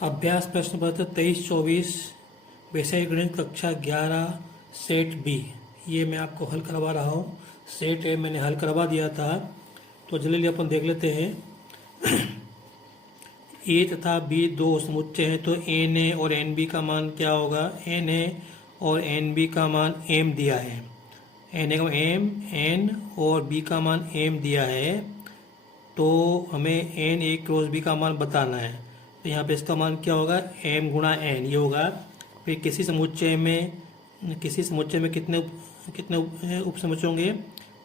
अभ्यास प्रश्न पत्र 23-24 विषय गणित कक्षा 11 सेट बी। ये मैं आपको हल करवा रहा हूँ। सेट ए मैंने हल करवा दिया था, तो जल्दी अपन देख लेते हैं। ए तथा बी दो समुच्चय हैं, तो एन ए और एन बी का मान क्या होगा। एन ए और एन बी का मान एम दिया है। एन ए का एम, एन और बी का मान एम दिया है, तो हमें एन ए क्रॉस बी का मान बताना है। तो यहाँ पे इसका मान क्या होगा, एम गुणा एन ये होगा। फिर किसी समुच्चय में कितने उप समुच्चय होंगे,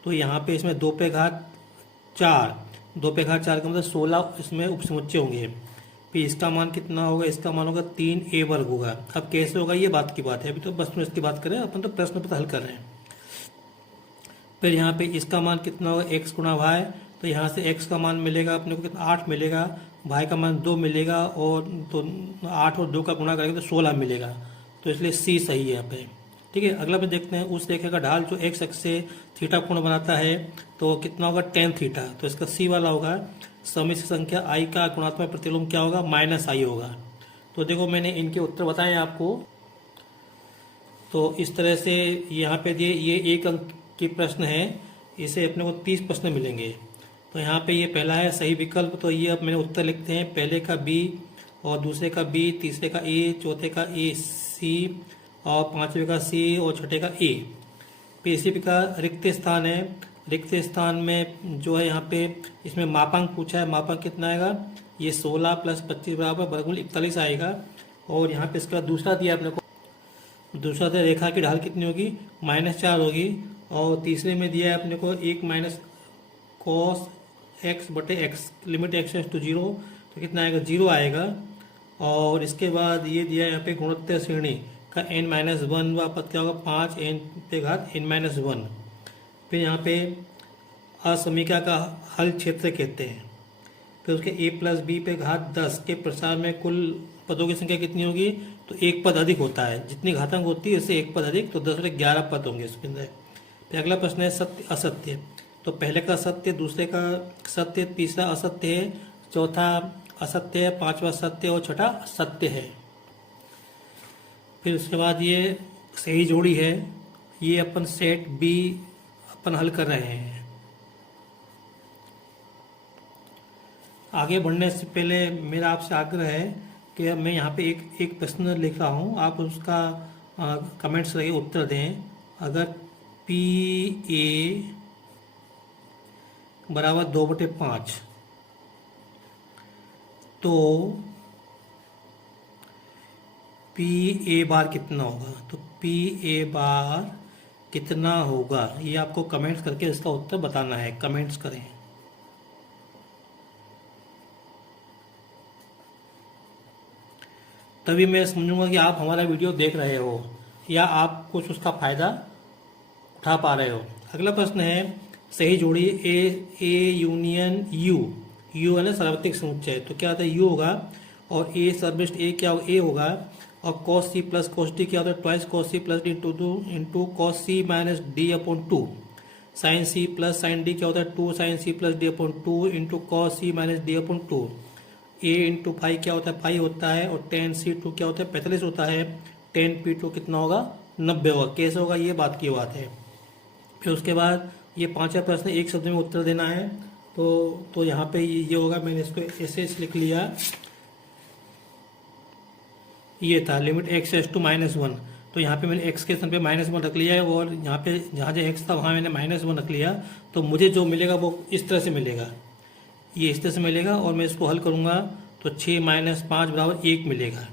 तो यहाँ पे इसमें 2 पे घात 4 का मतलब 16 इसमें उप समुच्चय होंगे। फिर इसका मान कितना होगा, इसका मान होगा 3a वर्ग होगा। अब कैसे होगा ये बात की बात है, अभी तो बस में इसकी बात करें, अपन तो प्रश्न पत्र हल कर रहे हैं। फिर यहाँ पे इसका मान कितना होगा, x गुणा वाई। तो यहाँ से x का मान मिलेगा अपने को कितना, 8 मिलेगा। y का मान 2 मिलेगा, और तो 8 और 2 का गुणा करेंगे तो 16 मिलेगा। तो इसलिए c सही है यहाँ पे। ठीक है, अगला पे देखते हैं। उस रेखा का ढाल जो x अक्ष से थीटा कोण बनाता है, तो कितना होगा, tan थीटा। तो इसका c वाला होगा। समिश्र संख्या i का गुणात्मक प्रतिलोम क्या होगा, -i होगा। तो देखो मैंने इनके उत्तर बताए आपको। तो इस तरह से यहाँ पे दिए, ये 1 अंक की प्रश्न है, इसे अपने को 30 प्रश्न मिलेंगे। तो यहाँ पे ये पहला है सही विकल्प। तो ये अब मैंने उत्तर लिखते हैं, पहले का बी और दूसरे का बी, तीसरे का ए, चौथे का ए सी, और पांचवे का सी, और छठे का ए। फिर इसी प्रकार रिक्त स्थान है। रिक्त स्थान में जो है यहाँ पे इसमें मापांक पूछा है। मापांक कितना आएगा, ये 16 + 25 बराबर वर्गमूल 41 आएगा। और यहाँ पे इसका दूसरा दिया अपने को, दूसरा दिया रेखा की ढाल कितनी होगी, -4 होगी। और तीसरे में दिया है अपने को 1 - cos x बटे x, लिमिट x → 0, तो कितना आएगा, 0 आएगा। और इसके बाद ये दिया है यहाँ पे गुणोत्तर श्रेणी का n-1 व पद क्या होगा, 5n पे घात n-1। फिर यहाँ पे असमीका का हल क्षेत्र कहते हैं। फिर उसके a + b पे घात 10 के प्रसार में कुल पदों की संख्या कितनी होगी, तो एक पद अधिक होता है। जितनी घातांक होती है इससे एक पद अधिक, तो 10 बटे 11 पद होंगे इसके अंदर। फिर अगला प्रश्न है सत्य असत्य। तो पहले का सत्य, दूसरे का सत्य, तीसरा असत्य है, चौथा असत्य है, पांचवा सत्य और छठा सत्य है। फिर उसके बाद ये सही जोड़ी है। ये अपन सेट बी अपन हल कर रहे हैं। आगे बढ़ने से पहले मेरा आपसे आग्रह है कि मैं यहाँ पे एक प्रश्न लिख रहा हूँ, आप उसका कमेंट्स रहिए, उत्तर दें। अगर PA बराबर 2/5, तो PA बार कितना होगा। तो PA बार कितना होगा, ये आपको कमेंट्स करके इसका उत्तर बताना है। कमेंट्स करें। तभी मैं समझूंगा कि आप हमारा वीडियो देख रहे हो या आप कुछ उसका फायदा उठा पा रहे हो। अगला प्रश्न है सही जोड़ी ए यूनियन यू है ना सर्वत्रिक समुच्चय। तो क्या होता है, यू होगा, और ए सर्वश्रेष्ठ ए क्या होगा, ए होगा। और cos c + cos d क्या होता है, twice cos c + d into cos c - d/2। sin c + sin d क्या होता है, 2 sin c + d/2 into cos c - d/2। a into five क्या होता है, फाइव होता है। और tan c2 क्या होता है, 45 होता है। tan p2 कितना होगा, 90 होगा। कैसे होगा, ये बात की बात है। फिर उसके बाद ये पांचवा प्रश्न एक शब्द में उत्तर देना है। तो यहाँ पे ये होगा, मैंने इसको ऐसे लिख लिया। ये था लिमिट x → -1, तो यहाँ पे मैंने x के स्थान पे -1 रख लिया है, और यहाँ पे जहाँ x था वहाँ मैंने -1 रख लिया। तो मुझे जो मिलेगा वो इस तरह से मिलेगा, ये इस तरह से मिलेगा। और मैं इसको हल करूँगा तो 6 - 5 = 1 मिलेगा।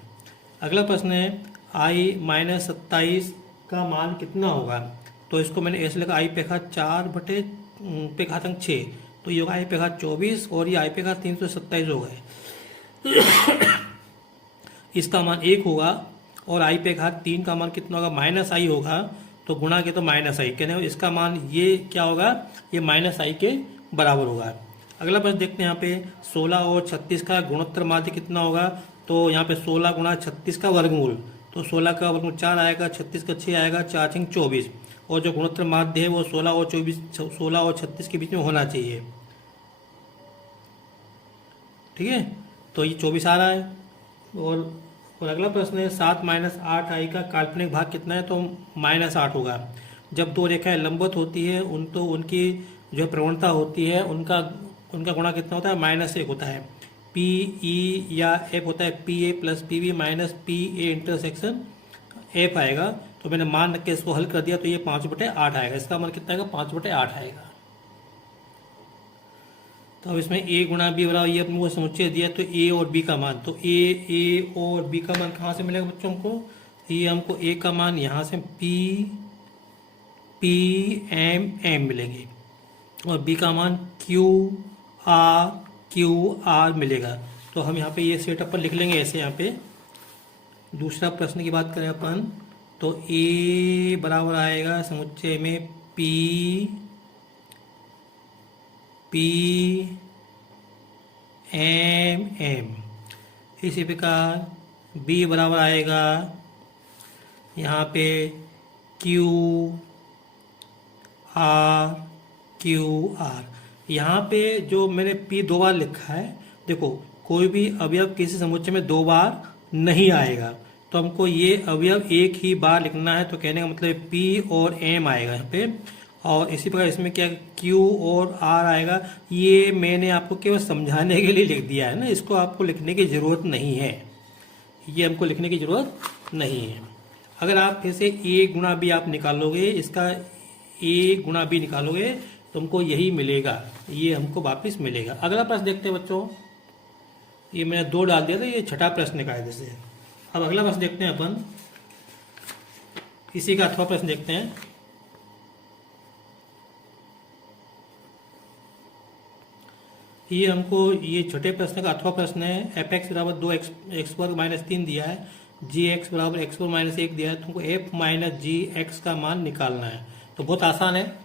अगला प्रश्न है i - 27 का मान कितना होगा। तो इसको मैंने ऐसे लिखा, i पे घात 4 बटे पे घातांक 6, तो ये होगा i पे घात 24, और ये i पे घात 327 हो गए। इसका मान 1 होगा, और i पे घात 3 का मान कितना होगा, -i होगा। तो गुणा के तो -i, कहने इसका मान ये क्या होगा, ये -i के बराबर होगा। अगला प्रश्न देखते हैं। यहाँ पे 16 और 36 का गुणोत्तर माध्य कितना होगा। तो यहाँ पे 16 गुणा 36 का वर्गमूल, तो 16 का वर्गमूल 4 आएगा, 36 का 6 आएगा, 4 × 24। और जो गुणोत्तर माध्य है वो 16 और 36 के बीच में होना चाहिए। ठीक है, तो ये 24 आ रहा है। और अगला प्रश्न है 7 माइनस 8i का काल्पनिक भाग कितना है, तो -8 होगा। जब दो रेखाएं लंबवत होती है तो उनकी जो प्रवणता होती है उनका गुणा कितना होता है, -1 होता है। पी ई या एफ होता है P A plus P B minus P A intersection F आएगा। तो मैंने मान रख के इसको हल कर दिया, तो ये 5/8 आएगा। इसका मान कितना आएगा, 5/8 आएगा। तो अब इसमें ए गुणा बी बराबर ये अपने को समुच्चय दिया, तो ए और बी का मान, तो ए और बी का मान कहाँ से मिलेगा बच्चों को, ये हमको ए का मान यहाँ से पी एम मिलेंगे और बी का मान क्यू आर मिलेगा। तो हम यहाँ पे ये सेट अपन लिख लेंगे ऐसे। यहाँ पे दूसरा प्रश्न की बात करें अपन, तो ए बराबर आएगा समुच्चय में पी एम। इसी प्रकार बी बराबर आएगा यहाँ पे क्यू आर। यहाँ पे जो मैंने P 2 बार लिखा है, देखो कोई भी अवयव किसी समुच्चय में 2 बार नहीं आएगा, तो हमको ये अवयव एक ही बार लिखना है। तो कहने का मतलब P और M आएगा यहाँ पे, और इसी प्रकार इसमें क्या Q और R आएगा। ये मैंने आपको केवल समझाने के लिए लिख दिया है ना, इसको आपको लिखने की ज़रूरत नहीं है, ये हमको लिखने की ज़रूरत नहीं है। अगर आप फिर से A गुणा B आप निकालोगे, इसका A गुणा B निकालोगे तो हमको यही मिलेगा, ये हमको वापस मिलेगा। अगला प्रश्न देखते हैं बच्चों, ये मैंने 2 डाल दिया था, ये छठा प्रश्न कायदे से। अब अगला प्रश्न देखते हैं अपन, इसी का अथवा प्रश्न देखते हैं। ये हमको ये छोटे प्रश्न का अथवा प्रश्न है। fx बराबर 2x वर्ग माइनस 3 दिया है, gx बराबर x वर्ग माइनस 1 दिया है, तुमको f माइनस जी एक्स का मान निकालना है। तो बहुत आसान है,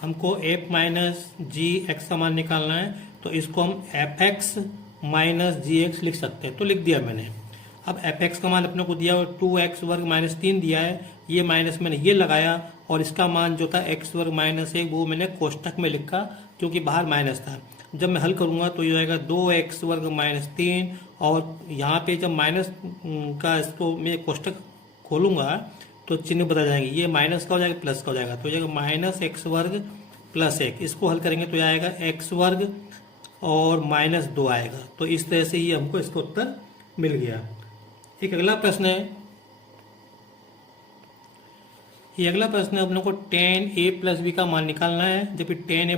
हमको f माइनस जी एक्स का मान निकालना है, तो इसको हम fx माइनस जी एक्स लिख सकते हैं। तो लिख दिया मैंने। अब fx का मान अपने को दिया और 2x वर्ग माइनस 3 दिया है, ये माइनस मैंने ये लगाया, और इसका मान जो था x वर्ग माइनस 1 वो मैंने कोष्टक में लिखा क्योंकि बाहर माइनस था। जब मैं हल करूंगा तो ये आएगा 2x वर्ग माइनस 3, और यहाँ पे जब माइनस का इसको मैं कोष्टक खोलूंगा तो चिन्ह बदल जाएंगे, ये माइनस का हो जाएगा प्लस का हो जाएगा, तो ये जाएगा माइनस एक्स वर्ग प्लस 1। इसको हल करेंगे तो ये आएगा x वर्ग और माइनस 2 आएगा। तो इस तरह से ये हमको इसका उत्तर मिल गया। एक अगला प्रश्न है, ये अगला प्रश्न है अपने को tan a प्लस बी का मान निकालना है, जबकि tan a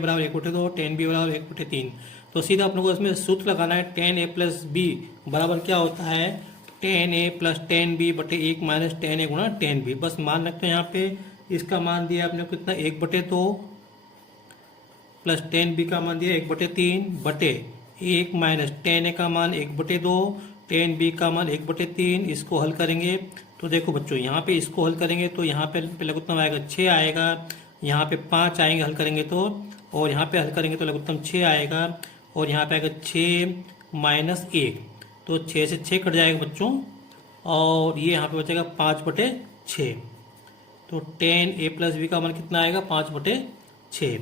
बराबर 1/2, tan b बराबर 1/3। तो सीधा अपने को इसमें सूत्र लगाना है। tan a प्लस बी बराबर क्या होता है, tan a plus tan b बटे 1 माइनस tan a गुणा tan b। बस मान रखते हैं यहाँ पे, इसका मान दिया आपने को कितना 1/2 प्लस tan b का मान दिया 1/3 बटे 1 माइनस tan a का मान 1/2 tan b का मान 1/3। इसको हल करेंगे तो देखो बच्चों, यहाँ पे इसको हल करेंगे तो यहाँ पे लघुत्तम आएगा 6 आएगा, यहाँ पे 5 आएंगे हल करेंगे तो, और यहाँ पे हल करेंगे तो लघुत्तम 6 आएगा, और यहाँ पे आएगा 6 माइनस 1, तो 6 से 6 कट जाएगा बच्चों, और ये यहाँ पे बचेगा 5/6। तो tan a प्लस बी का मान कितना आएगा, 5/6।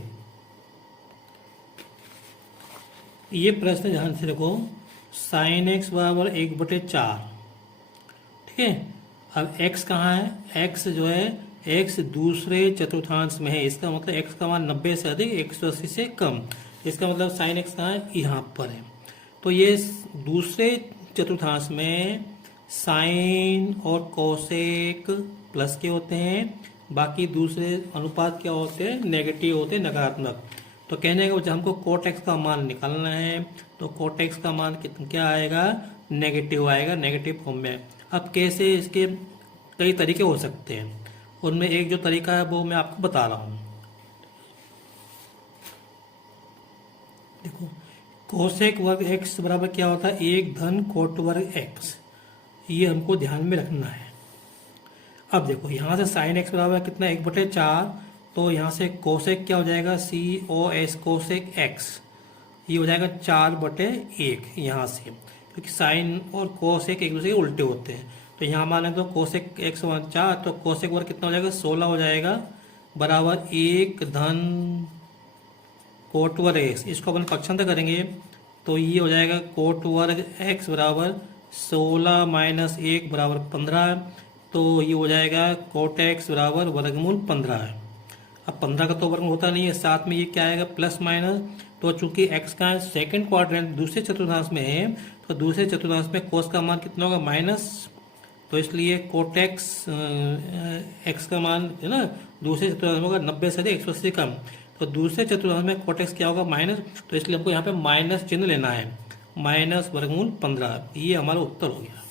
ये प्रश्न ध्यान से देखो, साइन x बराबर 1/4, ठीक है। अब x कहाँ है, x जो है x दूसरे चतुर्थांश में है, इसका मतलब x का मान 90 से अधिक 180 से कम, इसका मतलब साइन x कहाँ है, यहाँ पर है। तो ये दूसरे चतुर्थांश में साइन और कोसेक प्लस के होते हैं, बाकी दूसरे अनुपात क्या होते हैं, नेगेटिव होते हैं, नकारात्मक। तो कहने का हमको कोट एक्स का मान निकालना है, तो कोट एक्स का मान क्या आएगा, नेगेटिव आएगा, नेगेटिव फॉर्म में। अब कैसे, इसके कई तरीके हो सकते हैं, उनमें एक जो तरीका है वो मैं आपको बता रहा हूँ। देखो, कोसेक वर्ग एक्स बराबर क्या होता है, 1 धन कोट वर्ग एक्स, ये हमको ध्यान में रखना है। अब देखो यहाँ से साइन एक्स बराबर कितना 1/4, तो यहाँ से कोसेक क्या हो जाएगा, COS कोसेक एक्स, ये हो जाएगा 4/1 यहाँ से, क्योंकि साइन और कोसेक एक दूसरे के उल्टे होते हैं। तो यहाँ माने तो कोसेक एक्स 4, तो कोसेक वर्ग कितना हो जाएगा, 16 हो जाएगा, बराबर 1 धन कोट वर्ग एक्स। इसको अपन पक्षांतर करेंगे तो ये हो जाएगा कोट वर्ग x बराबर 16 माइनस 1 बराबर 15। तो ये हो जाएगा कोट x बराबर वर्गमूल 15 है। अब 15 का तो वर्गमूल होता नहीं है, साथ में ये क्या आएगा प्लस माइनस। तो चूंकि x का सेकंड क्वाड्रेंट दूसरे चतुर्थांश में है, तो दूसरे चतुर्थांश में कोस का मान कितना होगा माइनस। तो इसलिए कोट एक्स का मान है ना दूसरे चतुर्थांश में होगा 90 से अधिक 180 कम। तो दूसरे चतुर्थांश में कोट एक्स क्या होगा माइनस। तो इसलिए हमको यहाँ पे माइनस चिन्ह लेना है, माइनस वर्गमूल 15। ये हमारा उत्तर हो गया,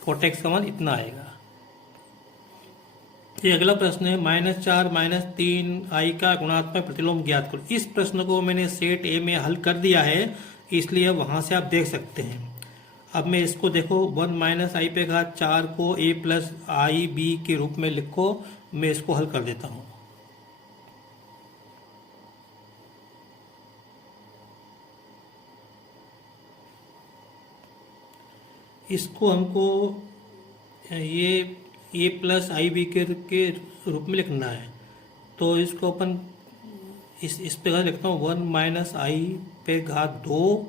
कोट एक्स का मान इतना आएगा। ये अगला प्रश्न है -4 -3 आई का गुणात्मक प्रतिलोम ज्ञात करो। इस प्रश्न को मैंने सेट ए में हल कर दिया है, इसलिए वहां से आप देख सकते हैं। अब मैं इसको देखो 1 माइनस आई पे घात 4 को a प्लस आई बी के रूप में लिखो। मैं इसको हल कर देता हूं। इसको हमको ये a प्लस आई बी के रूप में लिखना है। तो इसको अपन इस पे घात लिखता हूँ 1 माइनस आई पे घात 2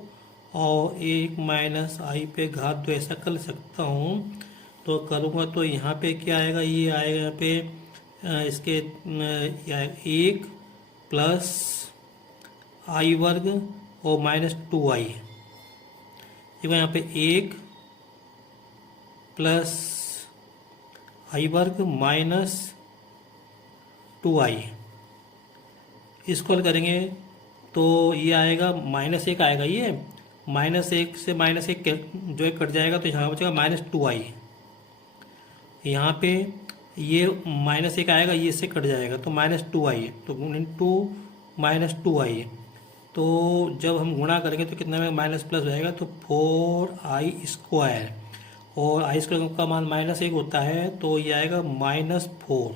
और 1 माइनस आई पे घात 2 ऐसा कर सकता हूँ। तो करूँगा तो यहाँ पे क्या आएगा, ये आएगा यहाँ पे इसके 1 प्लस आई वर्ग और माइनस 2 आई। यहाँ पे 1 प्लस आई वर्ग माइनस 2 आई। इसको हल करेंगे तो ये आएगा -1 आएगा, ये -1 से -1 जो है कट जाएगा, तो यहाँ बचेगा -2i। यहाँ पे ये -1 आएगा, ये इससे कट जाएगा तो -2i, तो इंटू -2i। तो जब हम गुणा करेंगे तो कितना में माइनस प्लस हो जाएगा, तो 4i²। और i² का मान -1 होता है, तो ये आएगा -4।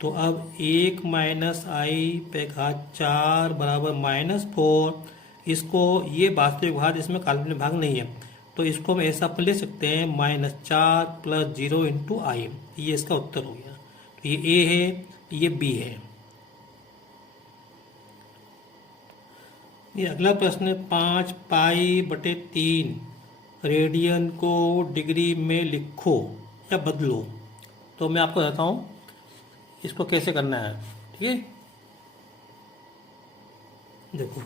तो अब 1 माइनस आई पे घात 4 बराबर -4। इसको ये वास्तविक भाग, इसमें काल्पनिक भाग नहीं है, तो इसको हम ऐसा ले सकते हैं -4 प्लस 0 इंटू आई। ये इसका उत्तर हो गया। तो ये ए है, ये बी है। ये अगला प्रश्न है 5 पाई बटे 3 रेडियन को डिग्री में लिखो या बदलो। तो मैं आपको बताता हूँ इसको कैसे करना है, ठीक है। देखो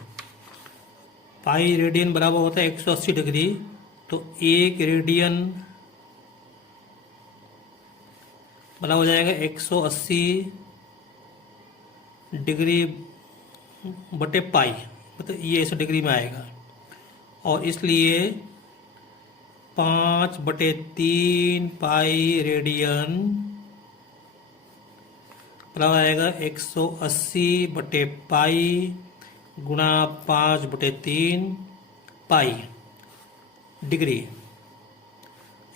पाई रेडियन बराबर होता है 180 डिग्री। तो 1 रेडियन बराबर हो जाएगा 180 डिग्री बटे पाई, मतलब ये 100 डिग्री में आएगा। और इसलिए 5/3 पाई रेडियन बराबर आएगा 180 बटे पाई गुणा 5/3 पाई डिग्री।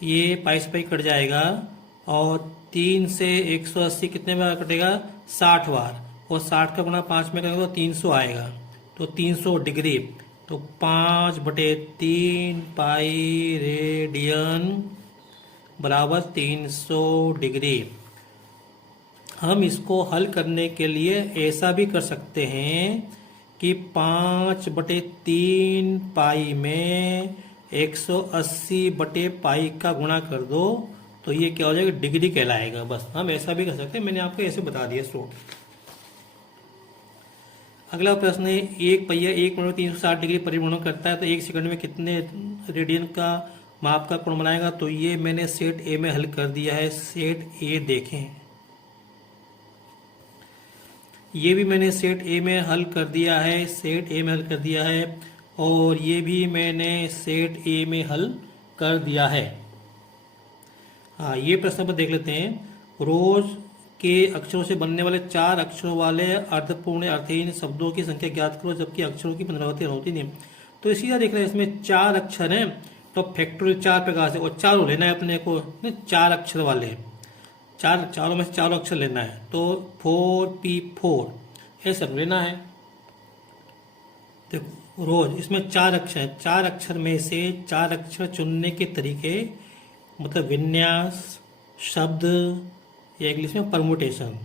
ये पाई से पाई कट जाएगा और 3 से 180 कितने बार कटेगा, 60 बार। और 60 का गुणा 5 में करेंगे तो 300 आएगा, तो 300 डिग्री। तो 5/3 पाई रेडियन बराबर 300 डिग्री। हम इसको हल करने के लिए ऐसा भी कर सकते हैं कि 5/3 पाई में 180 बटे पाई का गुणा कर दो, तो ये क्या हो जाएगा, डिग्री कहलाएगा। बस हम ऐसा भी कर सकते हैं, मैंने आपको ऐसे बता दिया। सो अगला प्रश्न है 1 पहिया 1 मिनट में 360 डिग्री परिभ्रमण करता है, तो 1 सेकंड में कितने रेडियन का माप का कोण बनाएगा। तो ये मैंने सेट ए में हल कर दिया है। सेट ए देखें, ये भी मैंने सेट ए में हल कर दिया है, सेट ए में हल कर दिया है। और ये भी मैंने सेट ए में हल कर दिया है। हाँ, ये प्रश्न पर देख लेते हैं। रोज के अक्षरों से बनने वाले 4 अक्षरों वाले अर्थपूर्ण अर्थहीन शब्दों की संख्या ज्ञात करो, जबकि अक्षरों की पुनरावृत्ति होती नहीं। तो इसी तरह देख रहे हैं, इसमें 4 अक्षर हैं, तो फैक्टोरियल 4 प्रकार से, और चारों लेना है अपने को, 4 अक्षर वाले, चारों में से 4 अक्षर लेना है। तो 4p4 ऐसा लेना है। देखो रोज इसमें 4 अक्षर है, 4 अक्षर में से 4 अक्षर चुनने के तरीके, मतलब विन्यास, शब्द या इंग्लिश में परमुटेशन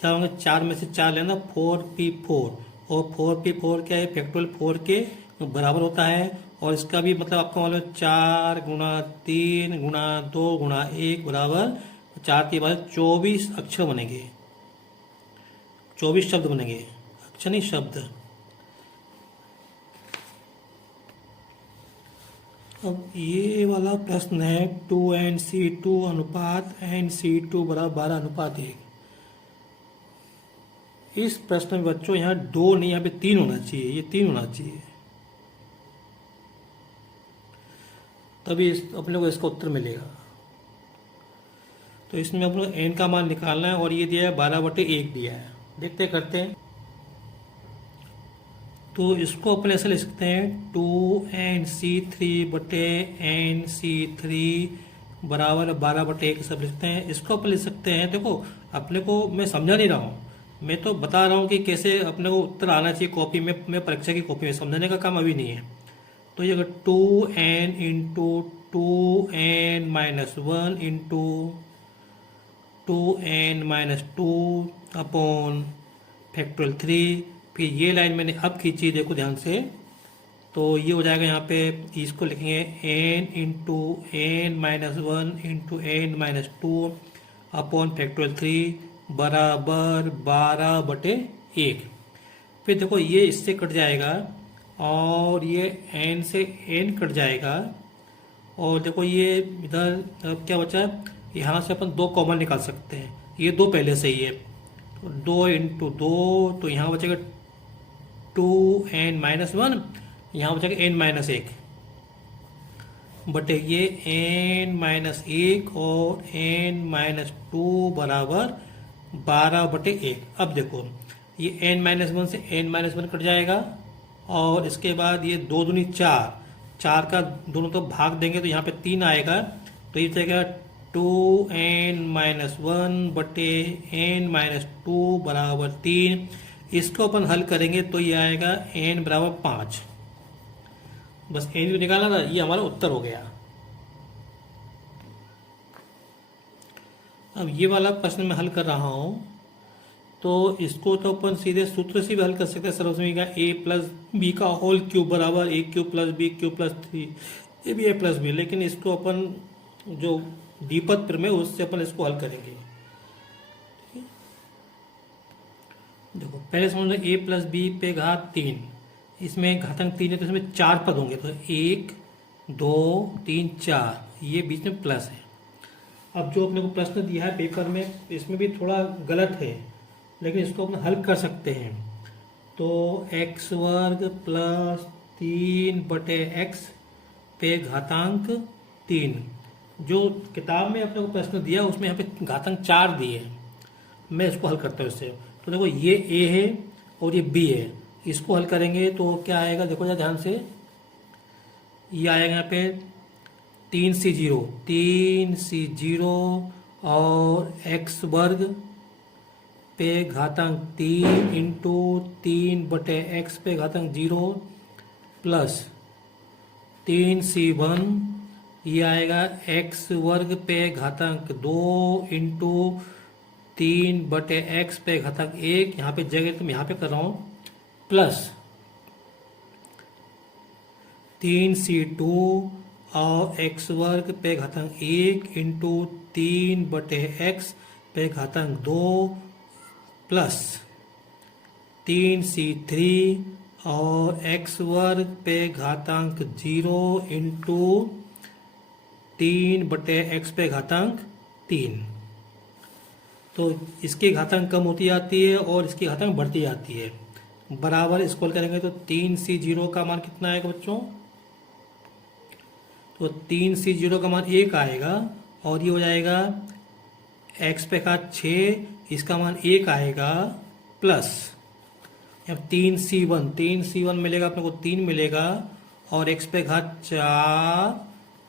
क्या होंगे। 4 में से 4 लेना, 4p4। और 4p4 क्या है, फैक्टोरियल 4 के बराबर होता है। और इसका भी मतलब आपको मालूम है 4 × 3 × 2 × 1 बराबर 4×3 = 24 अक्षर बनेंगे, 24 शब्द बनेंगे, अक्षर नहीं शब्द। अब ये वाला प्रश्न है 2:C2 अनुपात NC2 = 12:1। इस प्रश्न में बच्चों यहाँ 2 नहीं, यहाँ पे 3 होना चाहिए, ये 3 होना चाहिए, तभी अपने लोग को इसका उत्तर मिलेगा। तो इसमें अपने लोग n का मान निकालना है और ये दिया है 12/1 दिया है। देखते करते हैं। तो इसको अपने ऐसे लिख सकते हैं 2NC3/NC3 बराबर 12/1 सब लिखते हैं। इसको अपन लिख सकते हैं, देखो अपने को मैं समझा नहीं रहा हूँ, मैं तो बता रहा हूँ कि कैसे अपने को उत्तर आना चाहिए कॉपी में, मैं परीक्षा की कॉपी में, समझाने का काम अभी नहीं है। तो ये अगर 2n × 2n-1 × 2n-2/3। फिर ये लाइन मैंने अब खींची, देखो ध्यान से, तो ये हो जाएगा यहाँ पे, इसको लिखेंगे n × n-1 × n-2/3 बराबर 12/1। फिर देखो ये इससे कट जाएगा और ये n से n कट जाएगा, और देखो ये इधर क्या बचा, यहाँ से अपन 2 कॉमन निकाल सकते हैं, ये 2 पहले से ही है, 2 × 2, तो यहाँ बचेगा 2n-1, यहाँ बचेगा n-1 बटे ये n-1 और n-2 बराबर 12/1। अब देखो ये n-1 से n-1 कट जाएगा, और इसके बाद ये 2 दूनी 4, 4 का दोनों तो भाग देंगे तो यहाँ पे 3 आएगा, तो ये जाएगा 2n-1 बटे n-2 बराबर 3। इसको अपन हल करेंगे तो ये आएगा n बराबर 5। बस n भी निकाला था, ये हमारा उत्तर हो गया। अब ये वाला प्रश्न मैं हल कर रहा हूँ, तो इसको तो अपन सीधे सूत्र से भी हल कर सकते हैं, सर्वसमय का a+b का होल क्यूब बराबर a³ + b³ + 3, ये भी a+b, लेकिन इसको अपन जो द्विपद प्रमेय उससे अपन इसको हल करेंगे। देखो पहले समझ लो a+b/3, इसमें घातांक 3 है तो इसमें 4 पद होंगे, तो 1 2 3 4, ये बीच में प्लस है। अब जो अपने को प्रश्न दिया है पेपर में, इसमें भी थोड़ा गलत है, लेकिन इसको अपन हल कर सकते हैं। तो x² + 3/x/3, जो किताब में अपने को प्रश्न दिया उसमें यहाँ पे घातांक 4 दिए हैं। मैं इसको हल करता हूँ इससे। तो देखो ये a है और ये b है, इसको हल करेंगे तो क्या आएगा, देखो जरा ध्यान से, ये आएगा यहाँ पे 3c0 और x² पे घातांक 3 × 3/x/0 प्लस 3c1, ये आएगा x² पे घातांक 2 × 3/x/1, यहाँ पे जगह तुम यहाँ पे कर रहा हूँ, प्लस 3c2 और x² पे घातांक 1 × 3/x/2 प्लस 3c3 और x² पे घातांक 0 × 3/x/3। तो इसकी घातांक कम होती जाती है और इसकी घातांक बढ़ती जाती है। बराबर इसको करेंगे तो 3c0 का मान कितना आएगा बच्चों, तो 3c0 का मान 1 आएगा, और ये हो जाएगा x/6, इसका मान 1 आएगा, प्लस 3c1 मिलेगा अपने को 3 मिलेगा, और x/4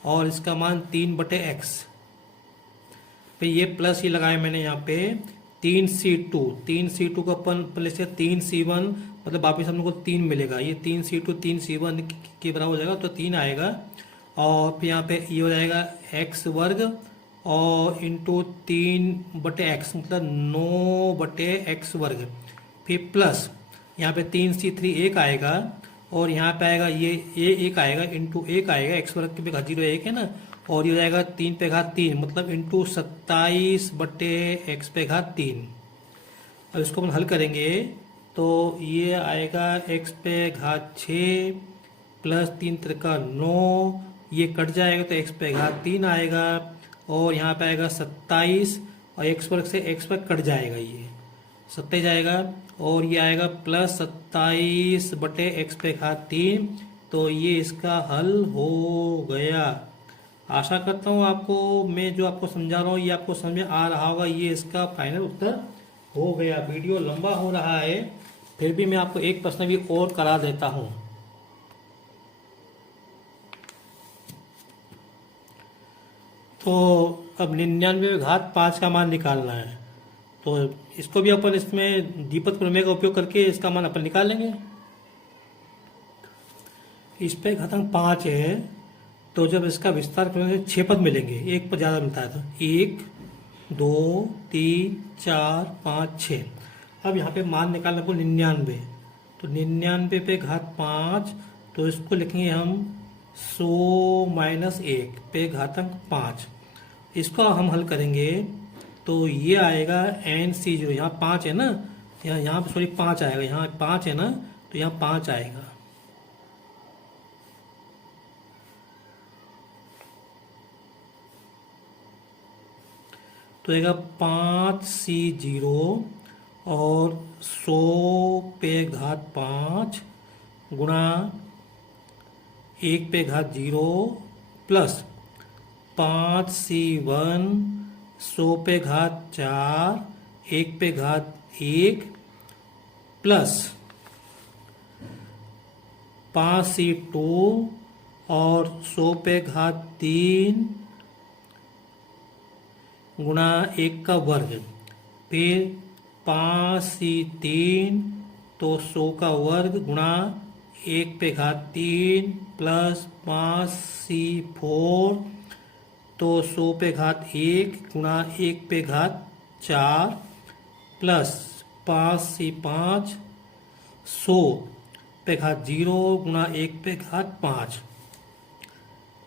और इसका मान 3/x। फिर ये प्लस ही लगाया मैंने यहाँ पे 3c2 को अपन पहले से 3c1, मतलब वापिस हम लोग को 3 मिलेगा, ये 3c2 3c1 के बराबर हो जाएगा, तो 3 आएगा, और फिर यहाँ पे ये हो जाएगा x² और इंटू 3/x, मतलब 9/x², फिर प्लस यहाँ पे 3c3 1 आएगा, और यहाँ पे आएगा ये एक आएगा इंटू एक आएगा, एक्स वर्ग के पे घात 0 एक है ना, और ये हो जाएगा 3 पे घात 3 मतलब इंटू 27 बटे एक्स पे घात 3। अब इसको हम हल करेंगे तो ये आएगा एक्स पे घात 6 प्लस 3 त्रिका 9, ये कट जाएगा तो एक्स पे घात 3 आएगा, और यहाँ पे आएगा 27 और एक्स वर्ग से एक्स वर्ग कट जाएगा, ये 27 आएगा, और ये आएगा प्लस 27 बटे एक्स पे घात 3। तो ये इसका हल हो गया। आशा करता हूँ आपको मैं जो आपको समझा रहा हूँ ये आपको समझ में आ रहा होगा। ये इसका फाइनल उत्तर हो गया। वीडियो लंबा हो रहा है, फिर भी मैं आपको एक प्रश्न भी और करा देता हूँ। तो अब 99 घात 5 का मान निकालना है, तो इसको भी अपन इसमें दीपक प्रमेय का उपयोग करके इसका मान अपन निकाल लेंगे। इस पे घातांक 5 है, तो जब इसका विस्तार करेंगे 6 पद मिलेंगे, एक पद ज़्यादा मिलता है तो 1 2 3 4 5 6। अब यहाँ पे मान निकालना को 99, तो 99 पे घात 5, तो इसको लिखेंगे हम 100 माइनस 1 पे घातांक 5। इसको हम हल करेंगे तो ये आएगा NC0, यहाँ 5 है ना, यहाँ पे सॉरी 5 आएगा, यहाँ 5 है ना, तो यहाँ 5 आएगा। तो आएगा 5C0 और 100 पे घात 5 गुणा 1 पे घात 0 प्लस 5C1 100 पे घात 4 1 पे घात 1 प्लस 5C2 और 100 पे घात 3 गुणा 1 का वर्ग, फिर 5C3 तो 100 का वर्ग गुणा 1 पे घात 3 प्लस 5C4 तो 100 पे घात 1 गुणा 1 पे घात 4 प्लस 5C5 100 पे घात 0 गुणा 1 पे घात 5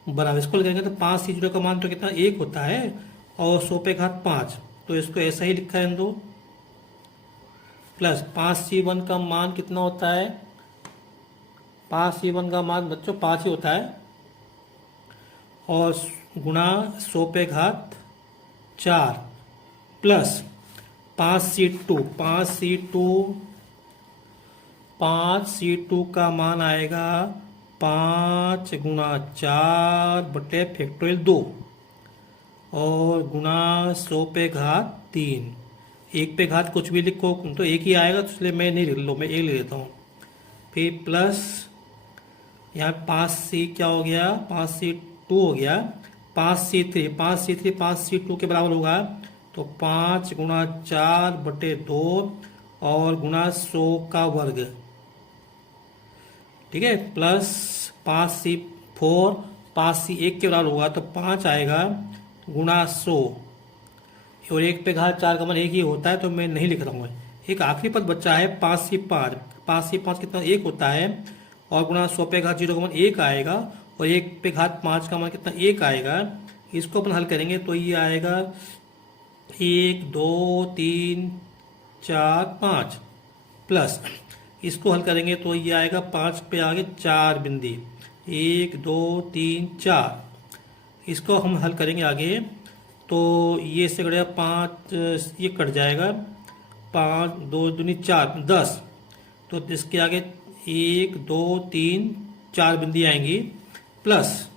बराबर। इसको करेंगे तो 5C0 का मान तो कितना 1 होता है और 100 पे घात 5, तो इसको ऐसा ही लिखा है दो, प्लस 5C1 का मान कितना होता है, 5C1 का मान बच्चों 5 ही होता है, और गुणा 100 पे घात 4 प्लस 5C2 का मान आएगा 5 गुणा 4 बटे फैक्टोरियल 2 और गुणा 100 पे घात 3। 1 पे घात कुछ भी लिखो तो एक ही आएगा, तो इसलिए मैं नहीं लिख लो, मैं एक लिख देता हूँ। फिर प्लस यहाँ 5C क्या हो गया, 5C2 हो गया, 5C2 के बराबर होगा, तो 5 गुणा 4 बटे 2 और गुणा 100 का वर्ग, ठीक है, प्लस 5C4 5C1 के बराबर होगा, तो 5 आएगा गुणा 100, और 1 पे घात 4 का मान एक ही होता है, तो मैं नहीं लिख रहा हूँ। एक आखिरी पद बचा है 5C5 कितना 1 होता है, और गुणा 100 पे घात 0 का मान 1 आएगा, और 1 पे घात 5 का मान कितना 1 आएगा। इसको अपन हल करेंगे तो ये आएगा 1 2 3 4 5 प्लस इसको हल करेंगे तो ये आएगा 5 पे आगे 4 बिंदी, 1 2 3 4। इसको हम हल करेंगे आगे तो ये से कटेगा 5, ये कट जाएगा, 5 2 दूनी 4 10, तो इसके आगे 1 2 3 4 बिंदी आएंगी, प्लस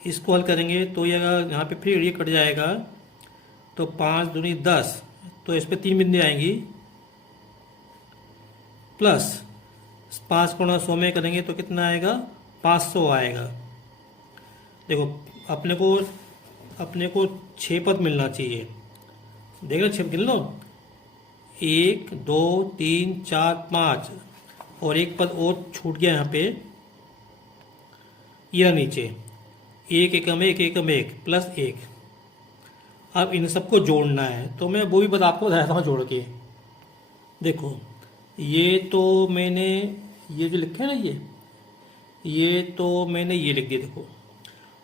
इसको हल करेंगे तो ये यहाँ पे फिर ये कट जाएगा, तो 5 दूनी 10, तो इस पे 3 बिंदी आएंगी, प्लस 5 गुणा 100 में करेंगे तो कितना आएगा 500 आएगा। देखो अपने को 6 पद मिलना चाहिए, देख लो 6 गिन लो, 1 2 3 4 5 और एक पद और छूट गया यहाँ पे, यह नीचे 1 एकम 1 एकम 1 प्लस 1। अब इन सबको जोड़ना है, तो मैं वो भी पद आपको बताता हूँ जोड़ के। देखो ये तो मैंने ये जो लिखे हैं ना ये तो मैंने ये लिख दिया देखो।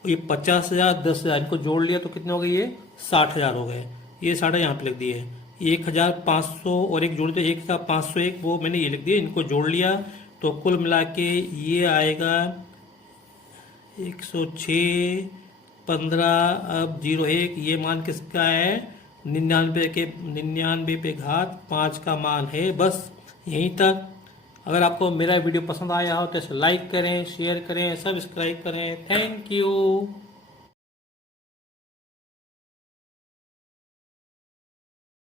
ये 50,000 10,000 इनको जोड़ लिया तो कितने हो गए, ये 60,000 हो गए। ये 60 यहाँ पे लिख दिए। 1,500 और एक जोड़ दिया 1,501, वो मैंने ये लिख दिया, इनको जोड़ लिया तो कुल मिला के ये आएगा 106 15। अब 01 ये मान किसका है, 99 पे घात 5 का मान है। बस यहीं तक। अगर आपको मेरा वीडियो पसंद आया हो तो इसे लाइक करें, शेयर करें, सब्सक्राइब करें। Thank you.